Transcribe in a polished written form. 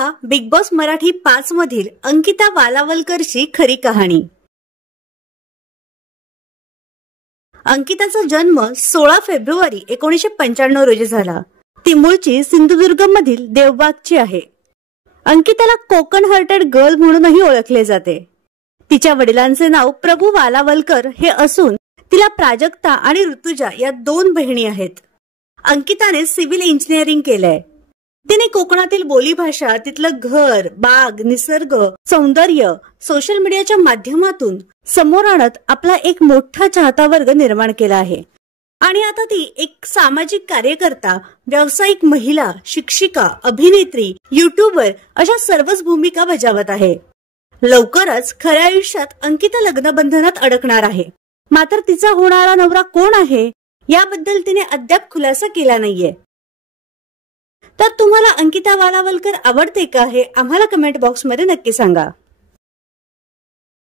पहा big boss Marathi 5 मधील अंकिता वालावलकरची खरी कहाणी। अंकिताचा जन्म 16 फेब्रुवारी 1995 रोजी झाला। ती मूळची सिंधुदुर्ग मधील देवबागची आहे। अंकिताला कोकण हार्टेड गर्ल म्हणूनही ओळखले जाते। तिच्या वडिलांचे नाव प्रभू वालावलकर हे असून तिला प्राजक्ता आणि ऋतुजा या 2 बहिणी आहेत। अंकिताने सिव्हिल इंजिनिअरिंग केलंय। तिने कोकणातील बोलीभाषा, तिथलं घर, बाग, निसर्ग, सौंदर्य सोशल मीडियाच्या माध्यमातून समोर आणत आपला एक मोठा चाहता वर्ग निर्माण केला आहे। आणि आता ती एक सामाजिक कार्यकर्ता, व्यावसायिक महिला, शिक्षिका, अभिनेत्री, युट्यूबर अशा सर्वच भूमिका बजावत आहे। लवकरच खऱ्या आयुष्यात अंकिता लग्नबंधनात अडकणार आहे। मात्र तिचा होणारा नवरा कोण आहे याबद्दल तिने अद्याप खुलासा केला नाहीये। तर तुम्हाला अंकिता वालावलकर आवडते का हे आम्हाला कमेंट बॉक्स मध्ये नक्की सांगा।